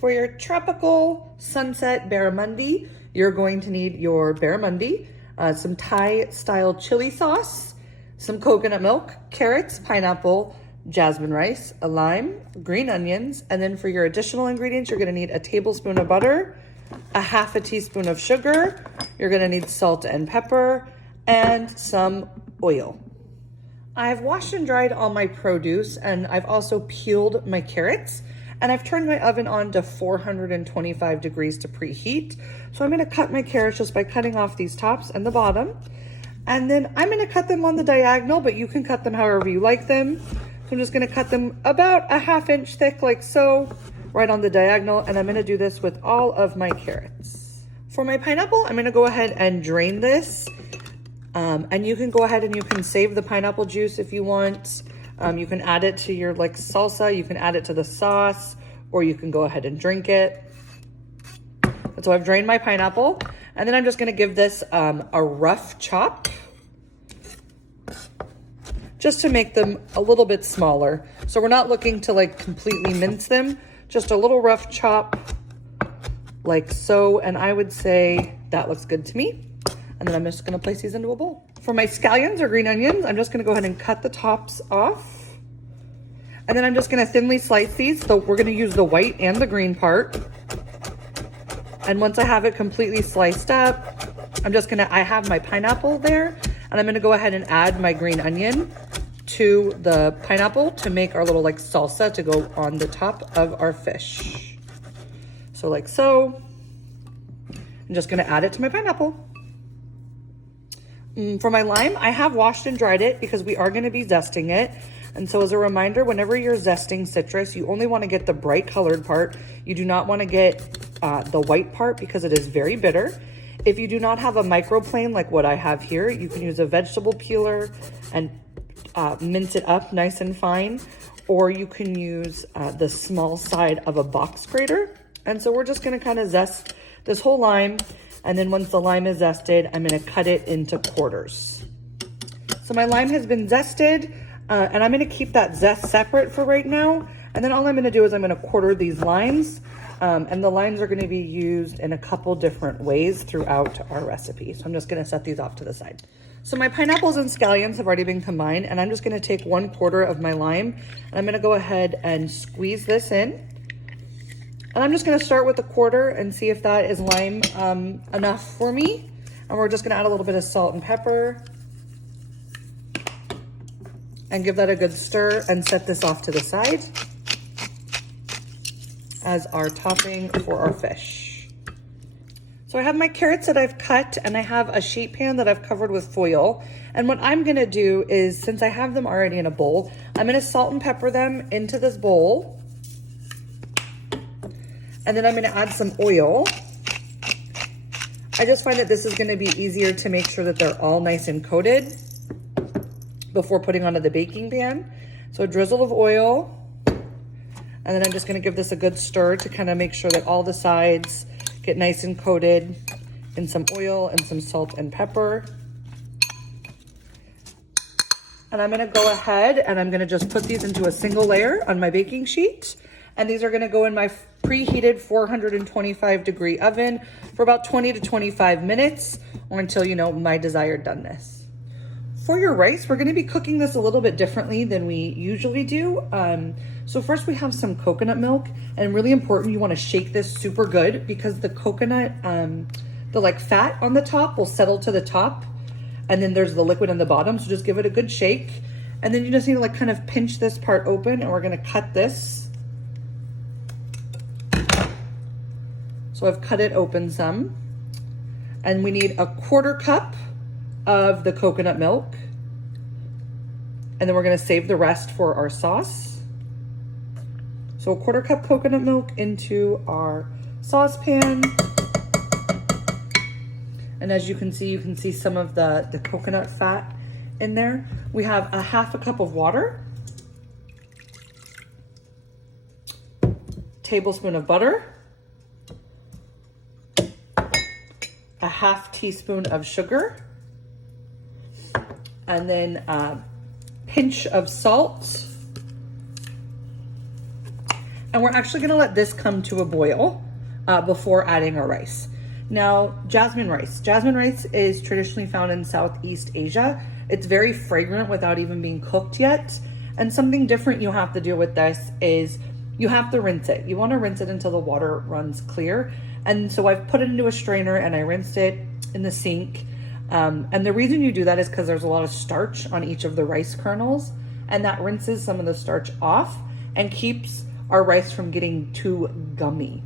For your tropical sunset barramundi, you're going to need your barramundi, some Thai-style chili sauce, some coconut milk, carrots, pineapple, jasmine rice, a lime, green onions, and then for your additional ingredients, you're gonna need a tablespoon of butter, a half a teaspoon of sugar, you're gonna need salt and pepper, and some oil. I've washed and dried all my produce, and I've also peeled my carrots, and I've turned my oven on to 425 degrees to preheat. So I'm gonna cut my carrots just by cutting off these tops and the bottom. And then I'm gonna cut them on the diagonal, but you can cut them however you like them. So I'm just gonna cut them about a ½ inch thick like so, right on the diagonal, and I'm gonna do this with all of my carrots. For my pineapple, I'm gonna go ahead and drain this. And you can go ahead and you can save the pineapple juice if you want. You can add it to your like salsa, you can add it to the sauce, or you can go ahead and drink it. And so I've drained my pineapple, and then I'm just gonna give this a rough chop, just to make them a little bit smaller. So we're not looking to like completely mince them, just a little rough chop like so. And I would say that looks good to me. And then I'm just gonna place these into a bowl. For my scallions or green onions, I'm just gonna go ahead and cut the tops off. And then I'm just gonna thinly slice these. So we're gonna use the white and the green part. And once I have it completely sliced up, I have my pineapple there, and I'm gonna go ahead and add my green onion to the pineapple to make our little like salsa to go on the top of our fish. So like so, I'm just gonna add it to my pineapple. For my lime, I have washed and dried it because we are going to be zesting it. And so as a reminder, whenever you're zesting citrus, you only want to get the bright colored part. You do not want to get the white part because it is very bitter. If you do not have a microplane like what I have here, you can use a vegetable peeler and mince it up nice and fine. Or you can use the small side of a box grater. And so we're just going to kind of zest this whole lime. And then once the lime is zested, I'm gonna cut it into quarters. So my lime has been zested, and I'm gonna keep that zest separate for right now. And then all I'm gonna do is I'm gonna quarter these limes, and the limes are gonna be used in a couple different ways throughout our recipe. So I'm just gonna set these off to the side. So my pineapples and scallions have already been combined, and I'm just gonna take 1/4 of my lime, and I'm gonna go ahead and squeeze this in. And I'm just gonna start with 1/4 and see if that is lime enough for me. And we're just gonna add a little bit of salt and pepper and give that a good stir and set this off to the side as our topping for our fish. So I have my carrots that I've cut, and I have a sheet pan that I've covered with foil. And what I'm gonna do is, since I have them already in a bowl, I'm gonna salt and pepper them into this bowl. And then I'm gonna add some oil. I just find that this is gonna be easier to make sure that they're all nice and coated before putting onto the baking pan. So a drizzle of oil. And then I'm just gonna give this a good stir to kind of make sure that all the sides get nice and coated in some oil and some salt and pepper. And I'm gonna go ahead and I'm gonna just put these into a single layer on my baking sheet. And these are gonna go in my preheated 425 degree oven for about 20 to 25 minutes, or until you know my desired doneness. For your rice, we're gonna be cooking this a little bit differently than we usually do. So first we have some coconut milk, and really important, you wanna shake this super good because the coconut, the like fat on the top will settle to the top, and then there's the liquid on the bottom, so just give it a good shake. And then you just need to like kind of pinch this part open, and we're gonna cut this. So I've cut it open some, and we need 1/4 cup of the coconut milk, and then we're gonna save the rest for our sauce. So 1/4 cup coconut milk into our saucepan. And as you can see some of the coconut fat in there. We have a 1/2 cup of water, tablespoon of butter, a 1/2 teaspoon of sugar, and then a pinch of salt, And we're actually gonna let this come to a boil before adding our rice. Now, jasmine rice. Jasmine rice is traditionally found in Southeast Asia. It's very fragrant without even being cooked yet. And something different you have to do with this is you have to rinse it. You wanna rinse it until the water runs clear. And so I've put it into a strainer and I rinsed it in the sink. And the reason you do that is because there's a lot of starch on each of the rice kernels, and that rinses some of the starch off and keeps our rice from getting too gummy.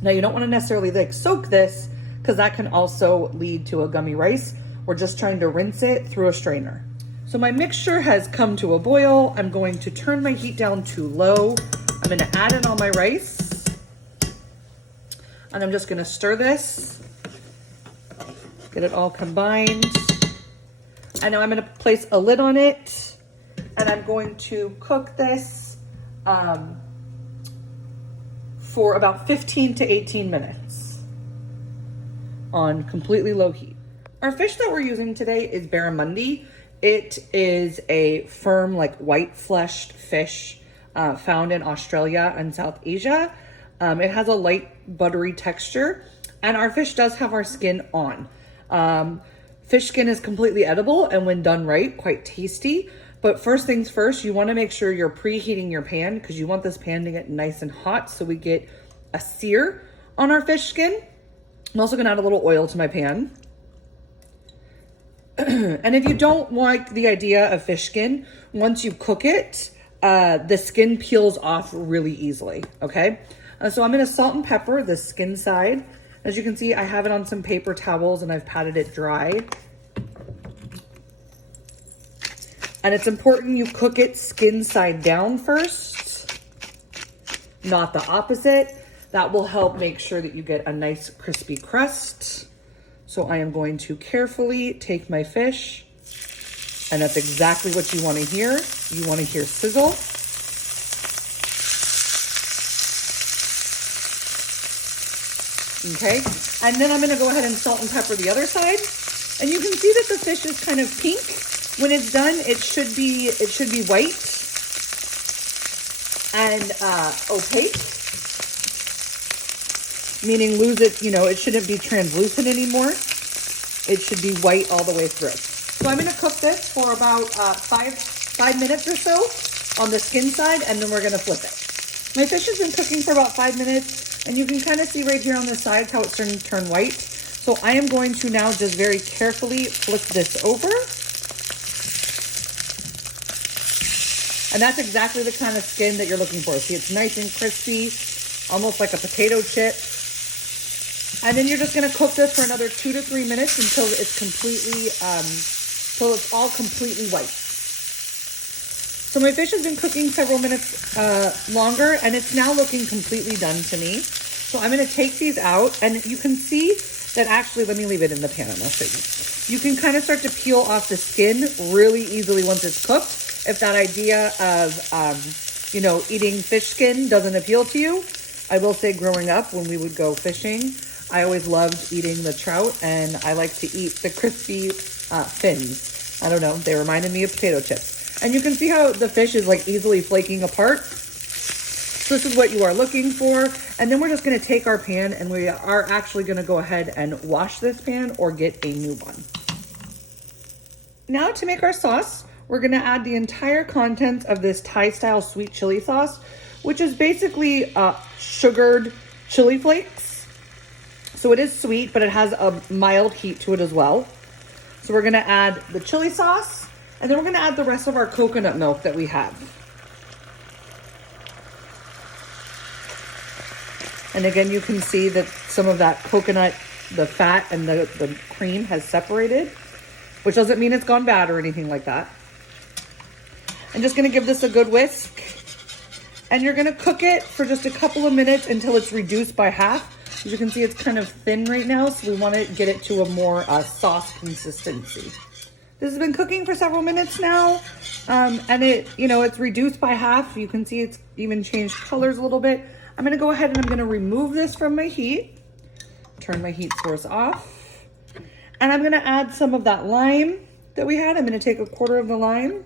Now you don't want to necessarily like soak this because that can also lead to a gummy rice. We're just trying to rinse it through a strainer. So my mixture has come to a boil. I'm going to turn my heat down to low. I'm going to add in all my rice and I'm just going to stir this, get it all combined. And now I'm going to place a lid on it and I'm going to cook this for about 15 to 18 minutes on completely low heat. Our fish that we're using today is Barramundi. It is a firm, like white fleshed fish found in Australia and South Asia. It has a light buttery texture and our fish does have our skin on. Fish skin is completely edible and when done right, quite tasty. But first things first, you want to make sure you're preheating your pan because you want this pan to get nice and hot so we get a sear on our fish skin. I'm also going to add a little oil to my pan. And if you don't like the idea of fish skin, once you cook it, the skin peels off really easily, okay? So I'm going to salt and pepper the skin side. As you can see, I have it on some paper towels and I've patted it dry. And it's important you cook it skin side down first, not the opposite. That will help make sure that you get a nice crispy crust. So I am going to carefully take my fish, and that's exactly what you want to hear. You want to hear sizzle. Okay, and then I'm going to go ahead and salt and pepper the other side. And you can see that the fish is kind of pink. When it's done, it should be white and opaque, meaning it shouldn't be translucent anymore. It should be white all the way through. So I'm going to cook this for about five minutes or so on the skin side, and then we're going to flip it. My fish has been cooking for about 5 minutes, and you can kind of see right here on the sides how it's starting to turn white. So I am going to now just very carefully flip this over. And that's exactly the kind of skin that you're looking for. See, it's nice and crispy, almost like a potato chip. And then you're just gonna cook this for another 2 to 3 minutes until it's completely, till it's all completely white. So my fish has been cooking several minutes longer and it's now looking completely done to me. So I'm gonna take these out and you can see that actually, let me leave it in the pan and I'll show you. You can kind of start to peel off the skin really easily once it's cooked. If that idea of, eating fish skin doesn't appeal to you, I will say growing up when we would go fishing, I always loved eating the trout and I like to eat the crispy fins. I don't know, they reminded me of potato chips. And you can see how the fish is like easily flaking apart. So this is what you are looking for. And then we're just gonna take our pan and we are actually gonna go ahead and wash this pan or get a new one. Now to make our sauce, we're gonna add the entire contents of this Thai-style sweet chili sauce, which is basically sugared chili flakes. So it is sweet, but it has a mild heat to it as well. So we're gonna add the chili sauce, and then we're gonna add the rest of our coconut milk that we have. And again, you can see that some of that coconut, the fat and the cream has separated, which doesn't mean it's gone bad or anything like that. I'm just gonna give this a good whisk. And you're gonna cook it for just a couple of minutes until it's reduced by half. As you can see, it's kind of thin right now, so we wanna get it to a more sauce consistency. This has been cooking for several minutes now, and it's reduced by half. You can see it's even changed colors a little bit. I'm gonna go ahead and I'm gonna remove this from my heat, turn my heat source off, and I'm gonna add some of that lime that we had. I'm gonna take a quarter of the lime,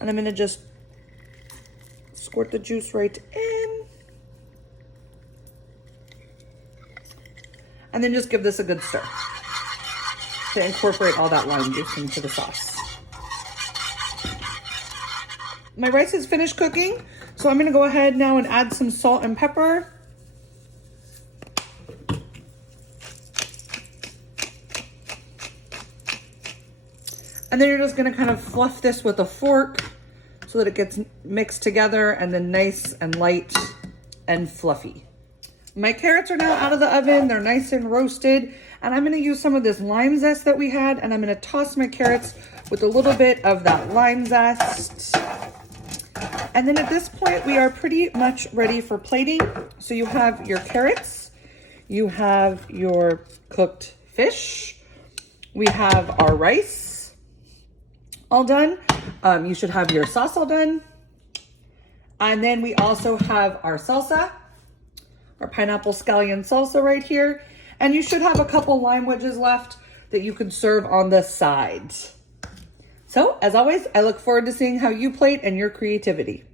and I'm gonna just squirt the juice right in. And then just give this a good stir to incorporate all that lime juice into the sauce. My rice is finished cooking, so I'm gonna go ahead now and add some salt and pepper. And then you're just gonna kind of fluff this with a fork so that it gets mixed together and then nice and light and fluffy. My carrots are now out of the oven. They're nice and roasted. And I'm gonna use some of this lime zest that we had, and I'm gonna toss my carrots with a little bit of that lime zest. And then at this point, we are pretty much ready for plating. So you have your carrots, you have your cooked fish, we have our rice all done. You should have your sauce all done. And then we also have our salsa, our pineapple scallion salsa right here. And you should have a couple lime wedges left that you can serve on the side. So as always, I look forward to seeing how you plate and your creativity.